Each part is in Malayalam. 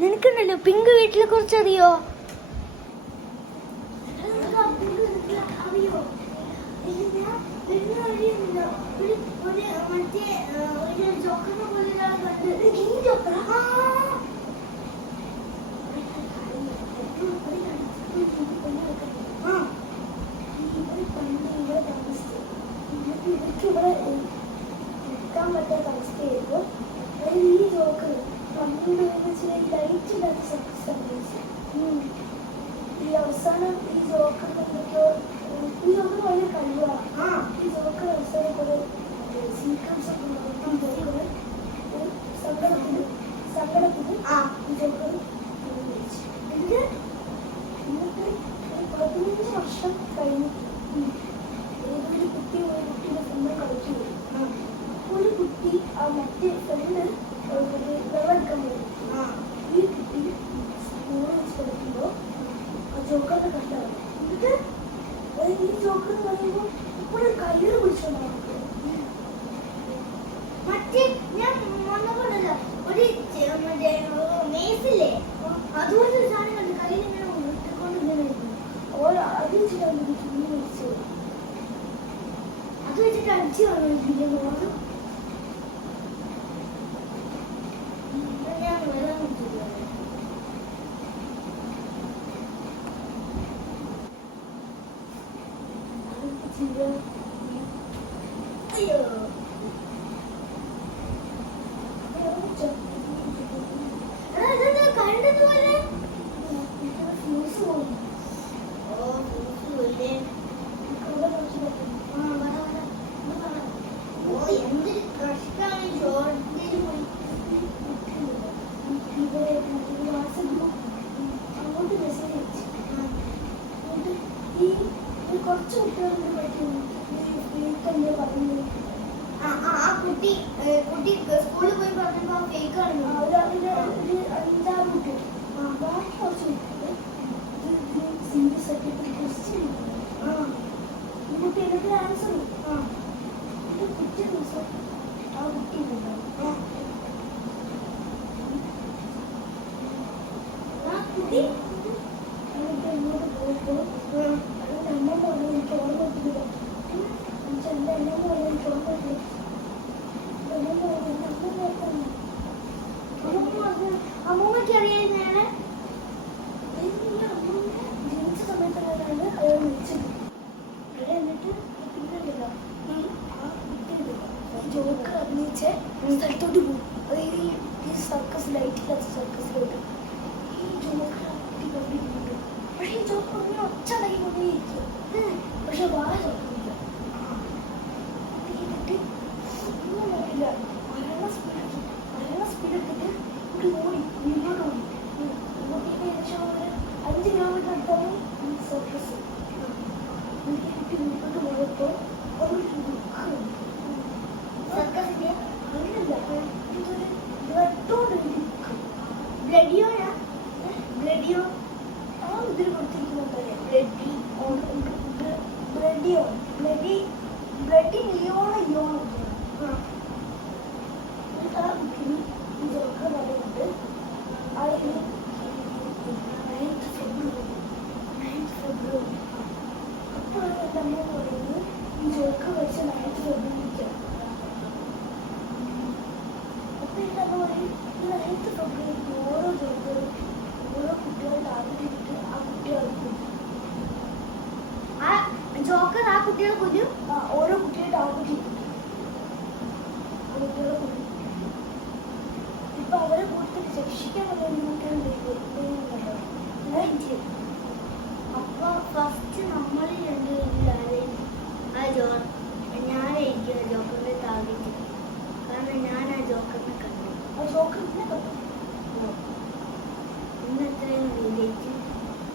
നിനക്കുണ്ടല്ലോ പിങ്ക് വീട്ടിലെ കുറിച്ച് അറിയോ? ഈ അവസാനം ഈ ജോക്കർ ഈ ജോക്കർ വളരെ കഴിവാണ്. ഈ ജോക്കർ അവസാനം കുറെ സീക്വൻസ് ഒക്കെ സങ്കടത്തിന് ഈ ജോക്കർ എന്നിട്ട് 15 വർഷം കഴിഞ്ഞു ഏതൊരു കുട്ടി ഒരു കുട്ടിയുടെ സ്വന്തം കളിച്ചു വരും. ഒരു കുട്ടി ആ മറ്റേ ഫ്രണ്ട് വെള്ളമെടുക്കാൻ വരും. ഈ കുട്ടി സ്കൂളിൽ വെച്ച് പഠിക്കുമ്പോൾ ആ ജോക്കറിനെ കണ്ടാവും. എന്നിട്ട് ഈ ജോക്കർ എന്ന് പറയുമ്പോൾ ഇപ്പോഴും കയ്യിൽ പിടിച്ചോണ്ടാവും. മറ്റേ ഞാൻ വന്നപ്പോഴല്ല ഒരു മേസില്ലേ അതുപോലെ ഒരു സാധനം കണ്ട് കയ്യിൽ ഇങ്ങനെ ഇട്ടുകൊണ്ടിരുന്നു. അത് വെച്ചിട്ടാണ് മേടിച്ചത്. അത് വെച്ചിട്ട് അടിച്ചു വന്നു. ഞാൻ വെള്ളം കുടിച്ചില്ല. അയ്യോ കണ്ടതുപോലെ എന്തൊരു കഷ്ടാണ് ജോർജിൽ പോയി അങ്ങോട്ട് മെസ്സേജ് അയച്ചു. ഈ കുറച്ച് കുട്ടികളെ പഠിക്കുന്നു പറഞ്ഞു. ആ കുട്ടി സ്കൂളിൽ പോയി പറഞ്ഞപ്പോ ഫേക്ക് ആണ്. ഒരു 5-6 കുട്ടികൾ ബാക്കി കുറച്ച് കുട്ടികൾ സീരിയസ് ആയിട്ട് ക്വസ്റ്റ്യൻ ഈ കുട്ടി എനിക്ക് ആൻസർ പിറ്റേ ദിവസം ആ കുട്ടി ഉണ്ടാവും. ആ കുട്ടി എന്നോട് പോയപ്പോൾ അതിൻ്റെ അമ്മ പറഞ്ഞു എനിക്ക് ഓർമ്മ എത്തില്ല. എൻ്റെ അമ്മ പറഞ്ഞു എനിക്ക് ഓർമ്മ എത്തില്ല. അമ്മൂമ്മയ്ക്ക് അറിയാവുന്നതാണ്. ജനിച്ച സമയത്താണ് അയാൾ വിളിച്ചത്. എന്നിട്ട് പിന്നല്ലോ ആ കുട്ടി ജോക്കർ അഭിനയിച്ച സ്ഥലത്തോട്ട് പോകും. അതായത് ഈ സർക്കസ് ലൈറ്റില്ലാത്ത സർക്കസിലോട്ട് ഈ ജോക്കർ ആ കുട്ടി കണ്ടിട്ടുണ്ട്. പക്ഷേ ഈ ജോക്കർ ഒന്നും ഒച്ച ഉണ്ടാക്കി കൊണ്ടേയിരിക്കും. പക്ഷെ വായ തുറക്കുന്നില്ല. എന്നിട്ട് ഒന്നും നോക്കില്ല. മരണ സ്പീഡെടുത്തിട്ട് കുട്ടി ഓടി വീട്ടിലോട്ട് ഓടി. ഇങ്ങോട്ടേക്ക് ഏകദേശം 5 കിലോമീറ്റർ അടുത്താണ് ഈ സർക്കസ്. എനിക്ക് കുട്ടി വീട്ടിലോട്ട് പോയപ്പോൾ ഒരു സർക്കസിന്റെ അങ്ങനെയല്ല ഇതൊരു ബ്ലഡോട് ബ്ലഡിയോയാ ബ്ലഡിയോ ആ ഇതിൽ കൊടുത്തിരിക്കുന്നുണ്ടല്ലേ ബ്ലഡി ലിയോണ യോൺ. ആ കുട്ടി ഈ ജോക്കർ പറയുന്നത് ആ 9th ഫെബ്രുവരി അപ്പോഴാണ് എൻ്റെ അമ്മ പറയുന്നത് ഈ ജോക്കർ വെച്ച് 9th ഫെബ്രുവരിക്കാണ്. അപ്പോൾ എൻ്റെ അമ്മ പറയും ഈ 9th ഫെബ്രുവരിക്ക് ഓരോ ജോക്കറും ഓരോ കുട്ടികളെ ടാർഗറ്റ് ചെയ്തിട്ട് ആ കുട്ടികളെ കൊല്ലും. ആ ജോക്കർ ആ കുട്ടികളെ കൊല്ലും. ഓരോ കുട്ടികളെ ടാർഗറ്റ് ചെയ്തിട്ട് ആ കുട്ടികളെ കൊല്ലും. ഇപ്പൊ അവരെ കൂടുതൽ രക്ഷിക്കാൻ അപ്പൊ ഫസ്റ്റ് നമ്മൾ രണ്ടുപേരും ഞാനായിരിക്കും ജോക്കറിനെ ടാർഗറ്റ്. കാരണം ഞാൻ ആ ജോക്കറിനെ കണ്ടു. ആ ജോക്കറിനെ കണ്ടു. ഇന്നത്തെ ഡേറ്റ്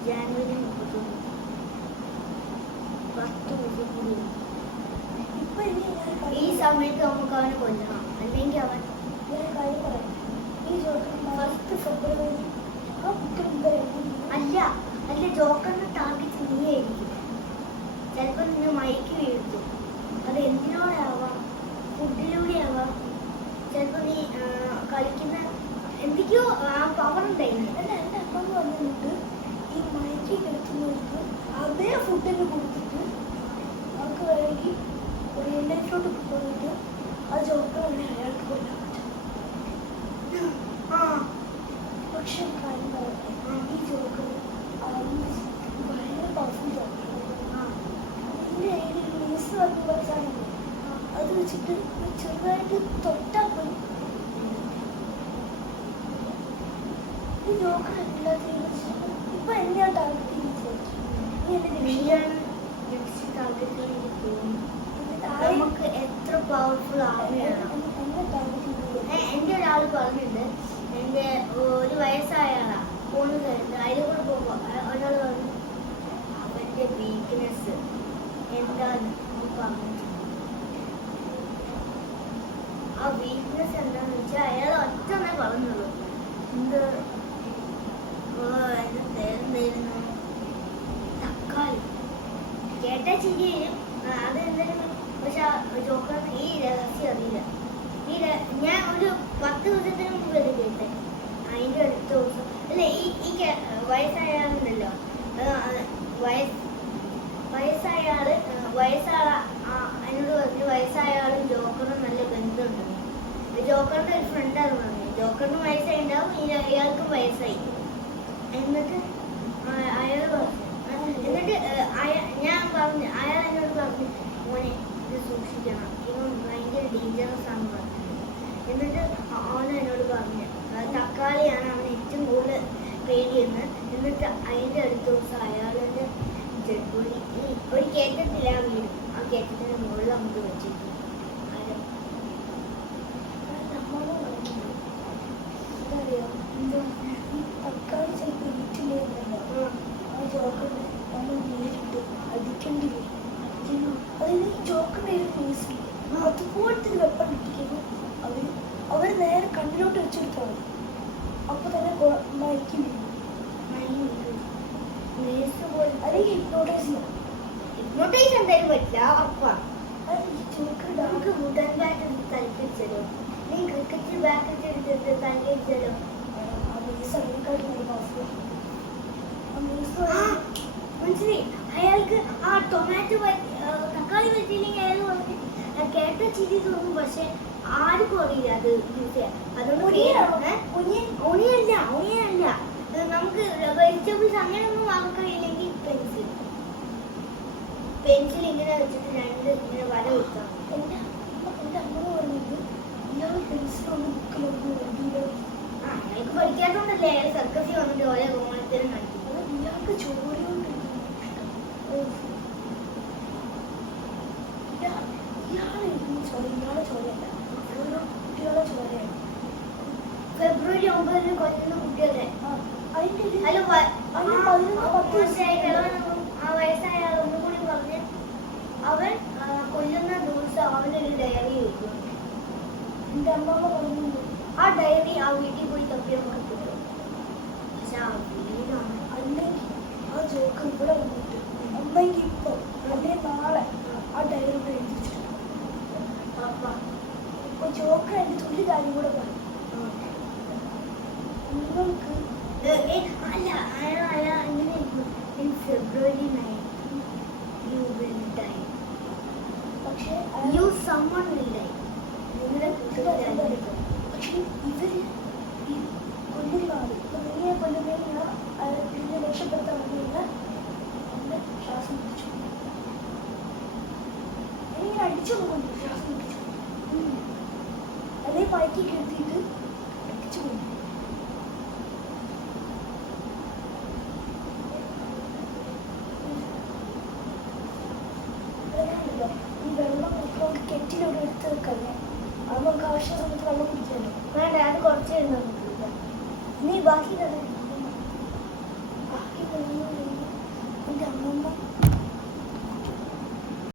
ജാനുവരി 31. 10 ദിവസം കൂടി. ഇപ്പൊ ഈ സമയത്ത് നമുക്ക് അവനെ കൊല്ലണം, അല്ലെങ്കിൽ അവൻ കാര്യം പറയാം. ഈ ജോക്കർ 1st ഫെബ്രുവരി ആ കുട്ടി അല്ല ജോക്കറിനെ ടാർഗറ്റ് നീയായിരിക്കും. ചിലപ്പോൾ നിന്ന് മയക്കി വീഴ്ത്തും. അത് എന്തിനോടാവാം, ഫുഡിലൂടെ ആവാം. ചിലപ്പോൾ നീ കളിക്കുന്ന എന്തൊക്കെയോ ആ പവർ ഉണ്ടായിരുന്നു. നല്ല ഫുഡൊക്കെ കൊടുത്തിട്ട് നമുക്ക് വേണമെങ്കിൽ റിയൽ ലൈഫിലോട്ട് പോയിട്ട് ആ ജോക്കർ തന്നെ അയാൾക്ക് കൊല്ലാൻ പറ്റും. പക്ഷെ കാര്യം പറയട്ടെ, ഈ ജോക്കർ ഭയങ്കര പവർഫുൾ ജോക്കറാണ്. അതിൻ്റെ കയ്യിൽ ന്യൂസ് പറഞ്ഞ സാധനം അത് വെച്ചിട്ട് ചെറുതായിട്ട് തൊട്ടാൽ പോയി ഈ ജോക്കർ എല്ലാത്തിനും ഇപ്പൊ എന്നെയാ ടാർഗറ്റ് നമുക്ക് എത്ര പവർഫുൾ ആവുകയാണ്. എന്റെ ഒരാൾ പറഞ്ഞിട്ടുണ്ട്, എന്റെ ഒരു വയസ്സായ ആളാ ഫോണ് തരുന്നത്, അതിൽ കൂടെ പോകുമ്പോ ഒരാൾ പറഞ്ഞു അവന്റെ വീക്ക്നെസ് എന്താന്ന് പറഞ്ഞിട്ടുണ്ട്. ആ വീക്ക്നെസ് എന്താന്ന് വെച്ചാൽ അയാൾ ഒറ്റ പറഞ്ഞുള്ളൂ, എന്ത് എന്തായിരുന്നു തക്കാളി. കേട്ട ചിരിയും അതെന്തായാലും. പക്ഷെ ജോക്കറിന് ഈ രഹസ്യം അറിയില്ല. ഞാൻ ഒരു 10 ദിവസത്തിന് മുമ്പ് അത് കേട്ടെ. അതിന്റെ അടുത്ത ദിവസം അല്ല, ഈ വയസ്സായ ആളുണ്ടല്ലോ, വയസ്സായ ആള് എന്നോട് പറഞ്ഞു വയസ്സായ ആളും ജോക്കറും നല്ല ബന്ധമുണ്ടെന്ന്. ജോക്കറിന്റെ ഒരു ഫ്രണ്ടാണ് പറഞ്ഞത്. ജോക്കറിന് വയസ്സായി ഉണ്ടാവും, അയാൾക്കും വയസ്സായി. എന്നിട്ട് അയാൾ പറഞ്ഞു, എന്നിട്ട് ഞാൻ പറഞ്ഞു, അയാൾ എന്നോട് പറഞ്ഞു മോനെ ഇത് സൂക്ഷിക്കണം, ഇവൻ ഭയങ്കര ഡേഞ്ചറസ് ആണ് പറഞ്ഞു. എന്നിട്ട് അവൻ എന്നോട് പറഞ്ഞു തക്കാളിയാണ് അവൻ ഏറ്റവും കൂടുതൽ പേടിയെന്ന്. എന്നിട്ട് അതിൻ്റെ അടുത്ത ദിവസം അയാളുടെ ഡെഡ് ബോഡി ഒരു കേറ്റത്തില്ല ആ വീട്, ആ കേറ്റത്തിന് മുകളിൽ നമുക്ക് വെച്ചിട്ടുണ്ട്. തക്കാളി ചിലപ്പോൾ വീട്ടിലേക്കുണ്ടോ ആ ജോക്കർ നമ്മൾ നേരിട്ട് അടിക്കേണ്ടി വരും. അതായത് ഈ ജോക്കറിൻ്റെ ഒരു ഫേസിൽ അതുപോലത്തെ ഒരു വെപ്പൺ ഇട്ടിരിക്കുന്നു. അവർ നേരെ കണ്ണിലോട്ട് വെച്ചെടുത്താൽ മതി, അപ്പോൾ തന്നെ മയക്കി വീഴും. അല്ലെങ്കിൽ ഹിപ്നോട്ടൈസ് ചെയ്യാം. ഹിപ്നോട്ടൈസ് എന്തായാലും പറ്റില്ല, ഉറപ്പാണ്. നമുക്ക് വുഡൻ ബാറ്റ് എടുത്ത് തലക്കിച്ചല്ലോ, നീ ക്രിക്കറ്റ് ബാറ്റ് എടുത്തിട്ട് തലക്കിച്ചല്ലോ. മനസ്സിലായി. അയാൾക്ക് ആ ടൊമാറ്റോ തക്കാളി പറ്റിയില്ലെങ്കിൽ അയാൾ പറഞ്ഞ് കേട്ട ചിരി തോന്നും, പക്ഷെ ആർക്കും അറിയില്ല അത് യൂസ് ചെയ്യാം. അതുകൊണ്ട് ഒണിയല്ല നമുക്ക് വെജിറ്റബിൾസ് അങ്ങനെയൊന്നും വാങ്ങിക്കഴിയില്ലെങ്കിൽ പെൻസിൽ ഇങ്ങനെ വെച്ചിട്ട് രണ്ട് ഇങ്ങനെ വര കൊടുക്കാം. എൻ്റെ അമ്മ പറഞ്ഞത് ഇയാൾ പെൻസിലൊന്നും ബുക്കിലൊന്നും അയാൾക്ക് പഠിക്കാത്തോണ്ടല്ലേ അയാൾ സർക്കസിൽ വന്നിട്ട് ഓരോ കോമണത്തിലും കാണിക്കുന്നത്. ഇയാൾക്ക് ചോരയുണ്ട്. ഇയാളെ ചോരയല്ല, ഓരോ കുട്ടികളെ ചോരയാണ്. ഫെബ്രുവരി 9 കൊല്ലുന്ന കുട്ടികളെ ആ വയസ്സായ ആളൊന്നും കൂടി പറഞ്ഞ് അവൻ കൊല്ലുന്ന ദിവസം അവനൊരു ഡയറി വെക്കും. എൻ്റെ അമ്മ പറഞ്ഞു ആ ഡയറി ആ വീട്ടിൽ പോയി തപ്പിയാൽ കിട്ടും. പക്ഷെ ആ വീടാണ് അല്ലെങ്കിൽ ആ ജോക്കർ ഇവിടെ വന്നിട്ട് അമ്മയ്ക്ക് ഇപ്പോൾ അല്ലെ നാളെ ആ ഡയറി ഇവിടെ എഴുതിച്ചിട്ടുണ്ട്. ഇപ്പോൾ ജോക്കർ എൻ്റെ ഒരു കാര്യം കൂടെ പറയും, നിങ്ങൾക്ക് അല്ല അയാൾ ഇങ്ങനെ ഫെബ്രുവരി 9 you will die. പക്ഷേ you someone will die. നിങ്ങളുടെ കൂട്ടുകാരായിരിക്കും. പക്ഷെ ഇവര് ഈ കൊല്ലുന്നതാണ്. ഇപ്പം നീയെ കൊല്ലുന്നതിന് ഞാൻ ഇതിനെ രക്ഷപ്പെടുത്താൻ വേണ്ടിയുള്ള എൻ്റെ ശ്വാസം പിടിച്ചു. എനിക്കിങ്ങനെ അടിച്ചു കൊണ്ടു ശ്വാസം പിടിച്ചു, അതേ പയറ്റി കെടുത്തിയിട്ട് അടിച്ചു കൊണ്ടു. ഈ വെള്ളം നമുക്ക് കെറ്റിലൂടെ എടുത്ത് വെക്കല്ലേ, അത് നമുക്ക് ആവശ്യ സമയത്ത് വെള്ളം കുടിക്കാമല്ലോ. വേണ്ട, അത് കുറച്ച് നീ ബാക്കി തന്നെ